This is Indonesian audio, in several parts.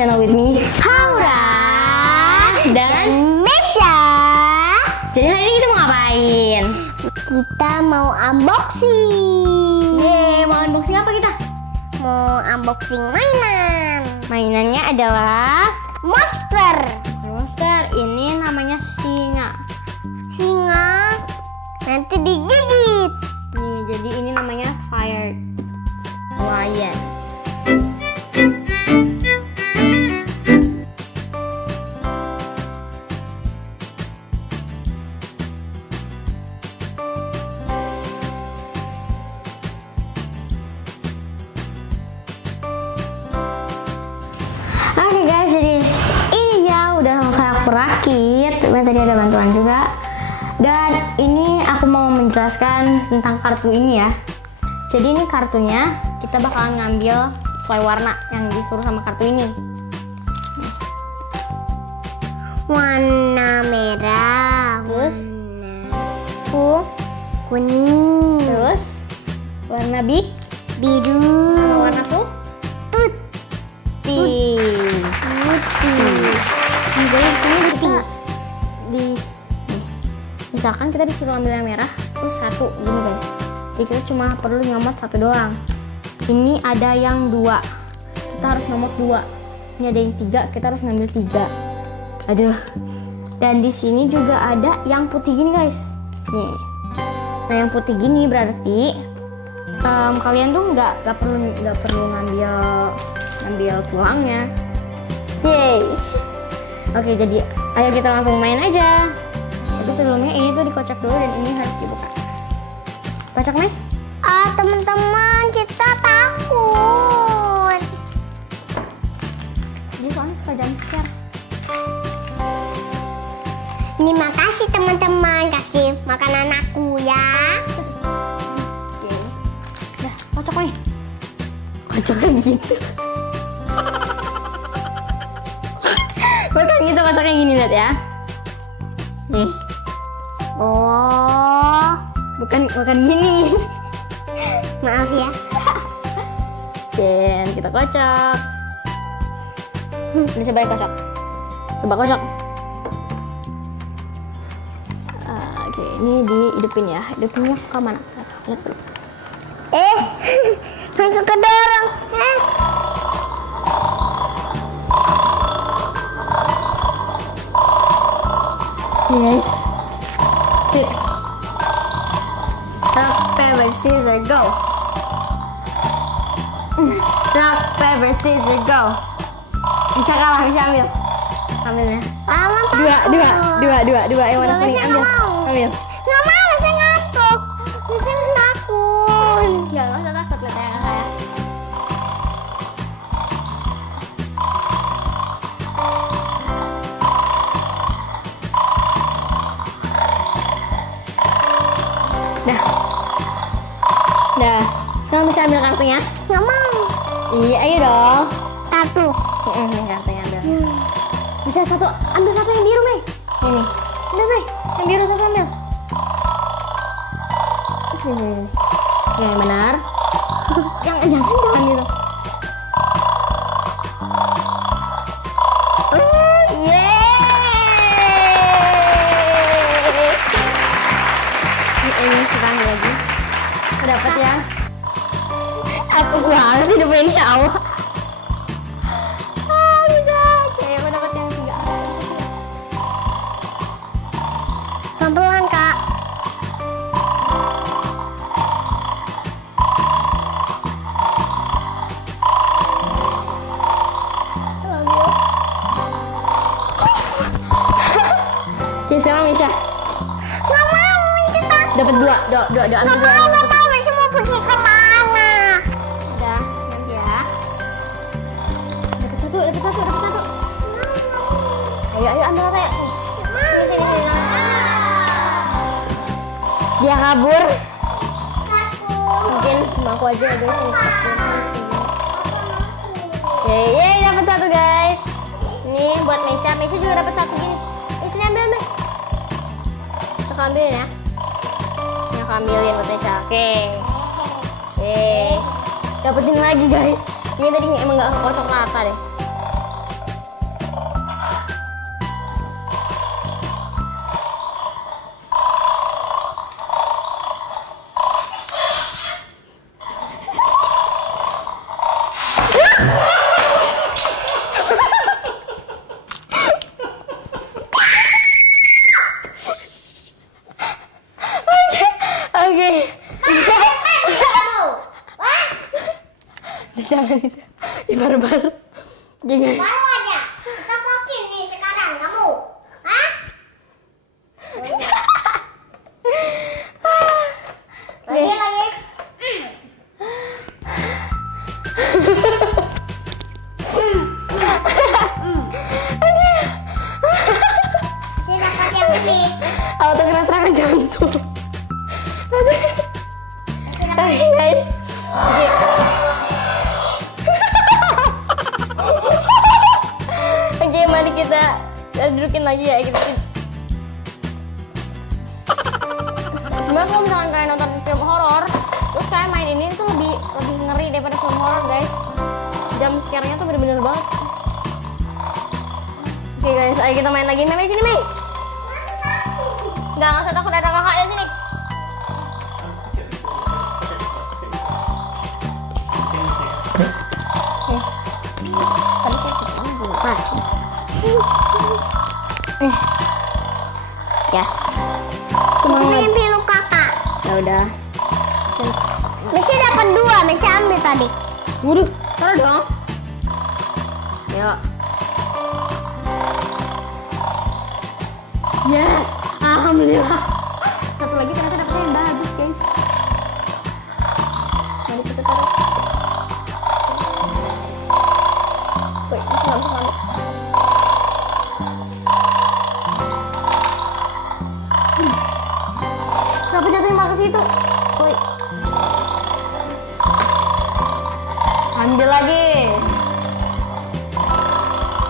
channel with me, Haura dan Mesha. Jadi hari ini kita mau ngapain? Kita mau unboxing. Yeay, mau unboxing apa kita? Mau unboxing mainan. Mainannya adalah Monster. monster. Ini namanya singa. Singa nanti digigit. Nih, jadi ini namanya fire lion. Oke guys, jadi ini ya udah selesai aku rakit. Tadi ada bantuan juga. Dan ini aku mau menjelaskan tentang kartu ini ya. Jadi ini kartunya, kita bakalan ngambil sesuai warna yang disuruh sama kartu ini. Warna merah. Terus kuning. terus warna biru Biru. sama warna putih. Putih. Jadi ini kita misalkan kita disuruh ambil yang merah terus satu gini guys. Jadi kita cuma perlu nyomot satu doang. Ini ada yang dua, kita harus nyomot dua. Ini ada yang tiga, kita harus ngambil tiga. Aduh. Dan di sini juga ada yang putih gini guys. Nih. Nah yang putih gini berarti kalian tuh nggak perlu ngambil tulangnya. Yeay. Oke, jadi ayo kita langsung main aja. Tapi sebelumnya ini tuh dikocok dulu dan ini harus dibuka. Kocok nih? Teman-teman, kita takut. Dia soalnya suka jump scare. Ini makasih teman-teman, kasih makanan aku ya. Oke. Udah, kocok nih. Kocok kayak gitu. Bukan gitu, kocoknya gini lihat ya. Nih. Oh, Bukan gini. maaf ya. Oke, kita kocok. Ini coba kocok. Coba kocok. Oke, ini dihidupin ya. Hidupinnya ke mana? Lihat tuh. Langsung ke dorong. Yes. Sit. Rock, paper, scissors, go. Rock, paper, scissors, go. Bisa kalah, bisa ambil. Ambilnya. Lama Dua. Yang mana paling ambil? Ambil. Nggak mau, saya ngantuk. Saya takut. Nggak usah takut, lihat ya kak saya. Dah. Sekarang bisa ambil kartunya? Nggak mau. Iya, ayo dong. Satu. Kartunya ambil. Bisa satu, ambil satu yang biru, Mei. Ini. Ambil, Mei. Yang biru satu ambil. Ini. Yang benar. Jangan gitu. Ini sekarang lagi. Dapat ya. Aku banget hidup ini awal. Bisa. Oke, aku dapat yang tiga. Pelan-pelan, Kak. Oke, sekarang Misha. Nggak mau, Cita. Dapat dua ambil Nggak dua. mau, Mesha mau pergi kemana? Udah, nanti ya. Dapat satu. Ayo ambil apa ya? Sini. Dia kabur. Mungkin cuma aku aja ada. Oke, yeay, dapat satu guys. Ini buat Mesha juga dapat satu gini. Sini ambil. Kita ambilin ya. Ini aku ambilin buat Mesha. Oke. Dapetin lagi guys. Ini tadi emang nggak kocok rata deh. Jangan itu. Barbar. Jangan. Baru aja. Kita pokin nih sekarang kamu. Hah? Lagi. Saya dapat yang ini. Auto kena serangan jantung. Hai. Oke, mari kita dudukin lagi ya. Sebenarnya kalau misalkan kalian nonton film horor, terus kalian main ini tuh lebih ngeri daripada film horor, guys. Jam scare-nya tuh bener-bener banget. Oke guys, ayo kita main lagi. Mei sini, Mei. Nggak usah takut, ada kakaknya sini. Tadi saya ketemu belum pas. Yes. Semuanya pilih kakak. Ya udah. Messi dapat 2, Messi ambil tadi. Waduh, taruh dong. Yuk. Yes, alhamdulillah. Satu lagi ternyata dapetnya yang bagus, guys. Mari kita taruh. Wait, ini nggak bisa ngambil. Kenapa jatuhin malah ke situ? Woi. Ambil lagi.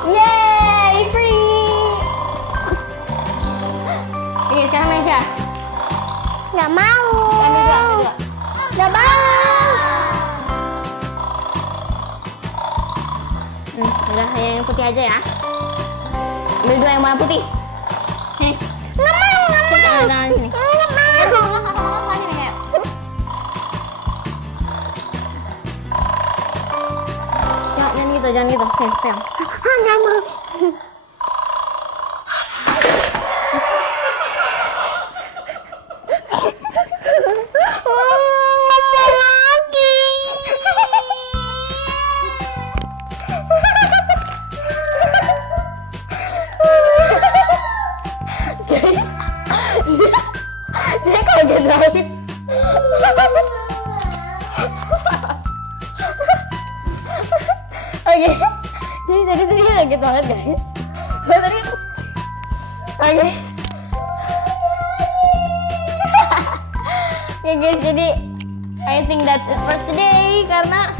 Yeay, free. Oke, sekarang Mesya. Nggak mau. Ambil dua. Nggak mau. Udah yang putih aja ya. Ambil 2 yang warna putih. Nih. Nggak mau. Nah, sini. Nggak mau. Jangan gitu. Nih, pegang. Nggak mau. Dia kaget banget. Oke, jadi tadi dia kaget banget, guys. Oke. Oke guys, jadi I think that's it for today karena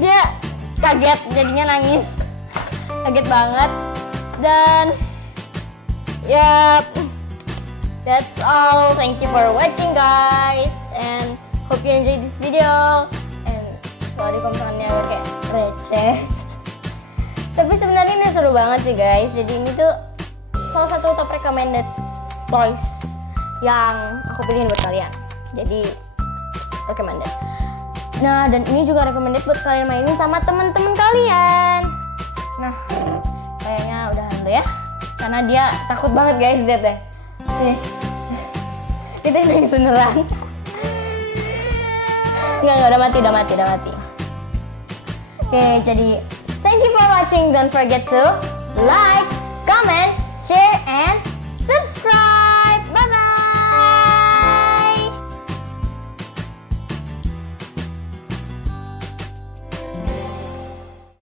dia kaget jadinya nangis, kaget banget. Dan ya, that's all. Thank you for watching, guys, and hope you enjoy this video. And sorry kalau misalnya kayak receh, tapi sebenarnya ini seru banget sih, guys. Jadi ini tuh salah satu top recommended toys yang aku pilihin buat kalian. Jadi recommended. Nah, dan ini juga recommended buat kalian mainin sama teman-teman kalian. Nah, kayaknya udahan dulu ya, karena dia takut banget, guys. Lihat deh. Nih. Itu nangis beneran. Enggak, udah mati. Oke, jadi thank you for watching. Don't forget to like, comment, share, and